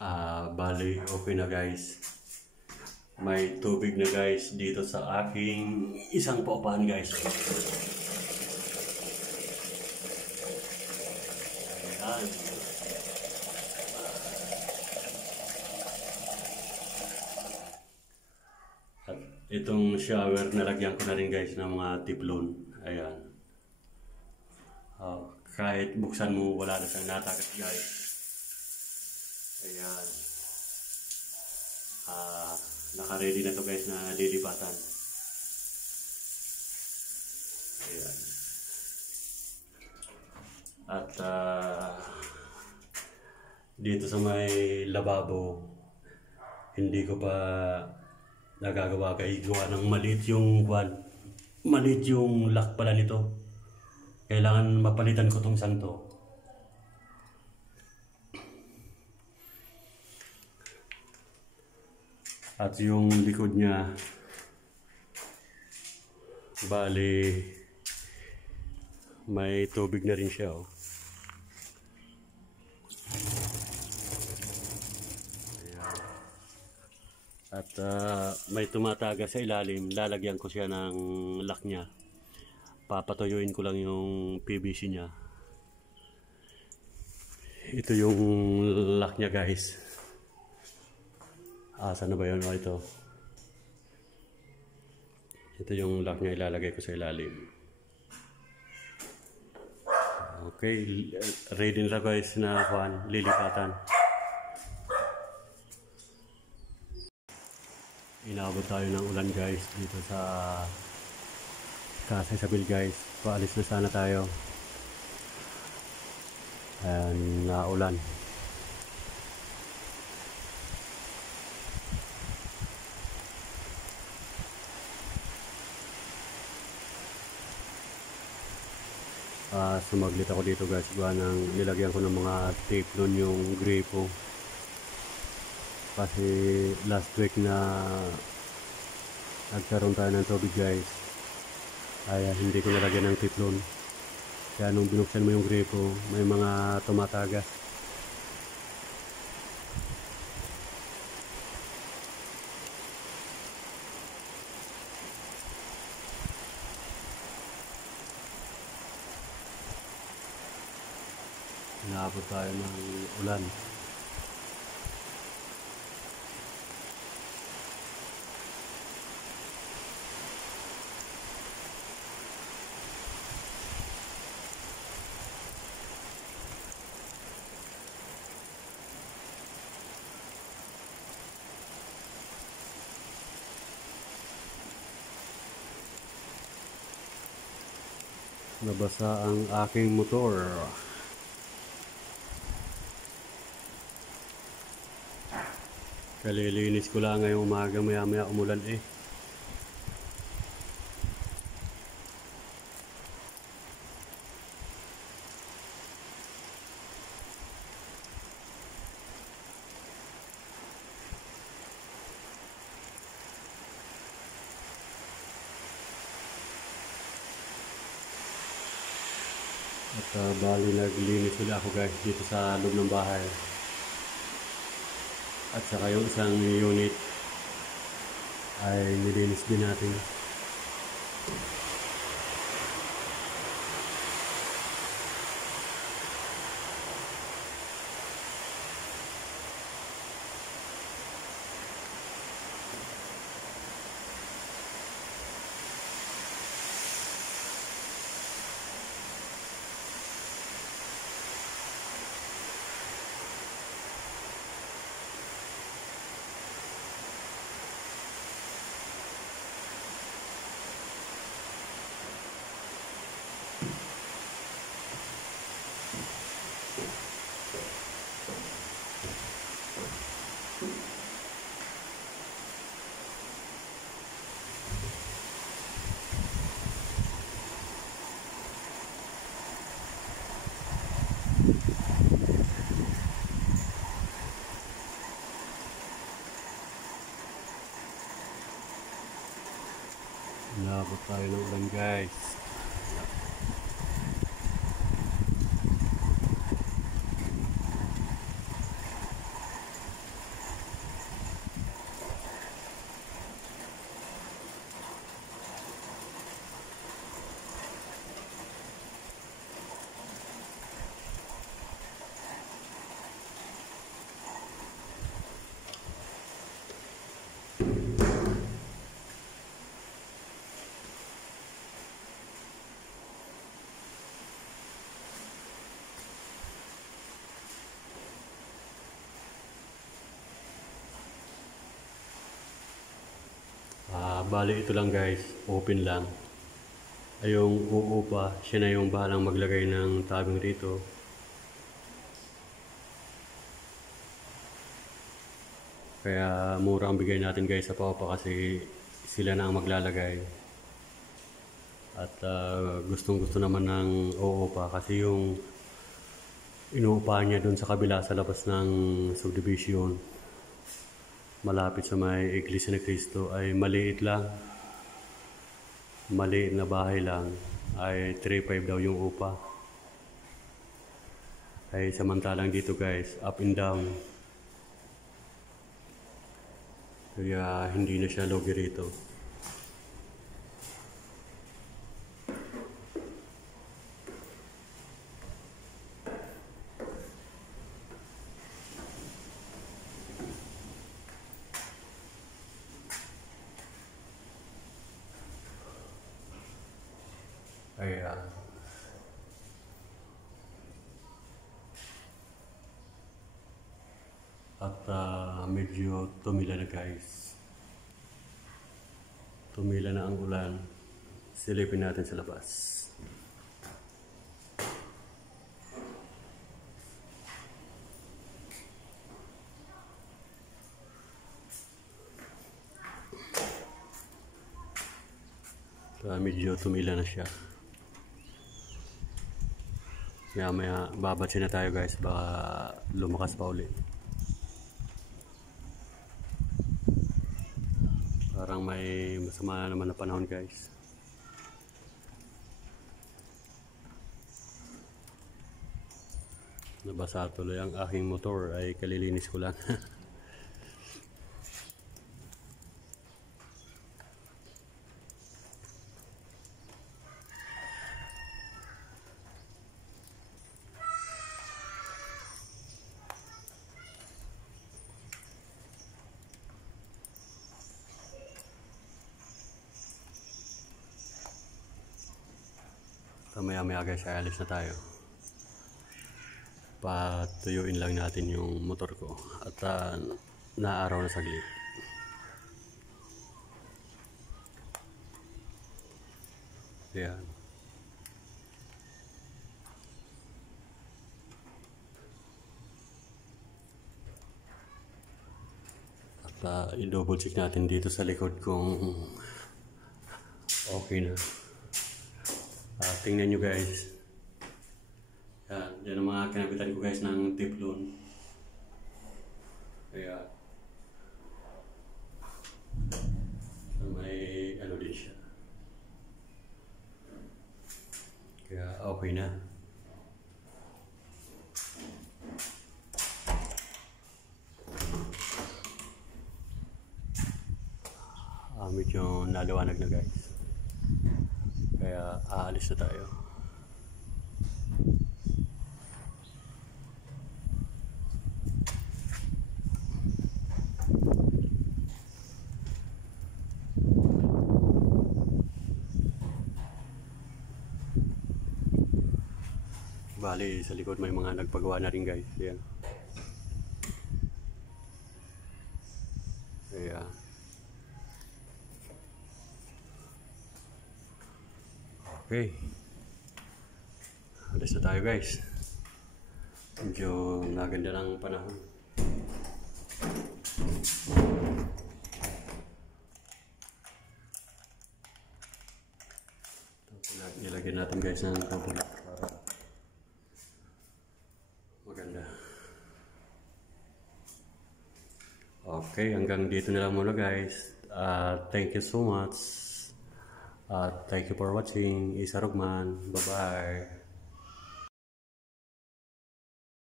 Bali, okay na guys. May tubig na guys dito sa aking isang paupahan guys. Ayan. At itong shower, nalagyan ko na rin guys ng mga tiplon. Ayan. Kahit buksan mo, wala na siyang natakat guys. Ayan. Naka-ready na to guys na lilipatan. Ayan. At dito sa may lababo, hindi ko pa nagagawa guys, gawa ng maliit yung maliit yung lock pala nito. Kailangan mapalitan ko tong isang to. At yung likod niya, bali, may tubig na rin siya. Oh. Ayan. At may tumataga sa ilalim, lalagyan ko siya ng lock niya. Papatuyuin ko lang yung PVC niya. Ito yung lock niya guys. Saan na ba yun? Ito. Ito yung lock niya, ilalagay ko sa ilalim. Okay, ready na guys na lilipatan. Inabot tayo ng ulan guys dito sa Casa Isabel guys. Paalis na sana tayo. Ayan, naulan. Sumaglit ako dito guys, gawa ng nilagyan ko ng mga tape nun yung gripo kasi last week na nagkaroon tayo ng tubig guys ay hindi ko nilagyan ng tape nun, kaya nung binuksan mo yung gripo may mga tumatagas. Naabot tayo ng ulan. Nabasa ang aking motor. Kalilinis ko lang ngayong umaga, maya umulan eh. At bali naglinis ulit ako guys dito sa loob ng bahay. At saka yung isang unit ay nilinis din natin. Nabot tayo ng ulan guys. bali ito lang guys, open lang. Ay yung uupa, siya na yung bahalang maglagay ng tabing rito. Kaya mura ang bigay natin guys sa paupa kasi sila na ang maglalagay. At gustong gusto naman ng uupa kasi yung inuupahan niya dun sa kabila sa labas ng subdivision malapit sa may Iglesia ni Cristo ay maliit lang. Maliit na bahay lang ay 3.5 daw yung upa. Ay samantalang dito guys, up and down. Kaya hindi na siya logi rito. Ayan. At medyo tumila na guys. Tumila na ang ulan. Silipin natin sa labas. Medyo tumila na siya. Maya babatsin na tayo guys, baka lumakas pa ulit. Parang may masama naman na panahon guys. Nabasa tuloy ang aking motor, ay kalilinis ko lang. Maya guys, ay alis na tayo. Patuyuin lang natin yung motor ko at naaraw na saglit. Ayan. At i-double check natin dito sa likod kung okay na. Tingnan nyo guys. Yan ang mga kinabitan ko guys ng teflon. Kaya may ano din siya. Kaya okay na. Medyo naliwanag na guys. Kaya aalis na tayo. Bali, sa likod may mga nagpagawa na rin guys. Yan. Kaya okay. Alis na tayo guys. Medyo naganda ng panahon. Nilagyan natin guys ng tubig para maganda. Okay, hanggang dito na lang muna guys. Thank you so much. Thank you for watching. Isa Rugman. Bye-bye.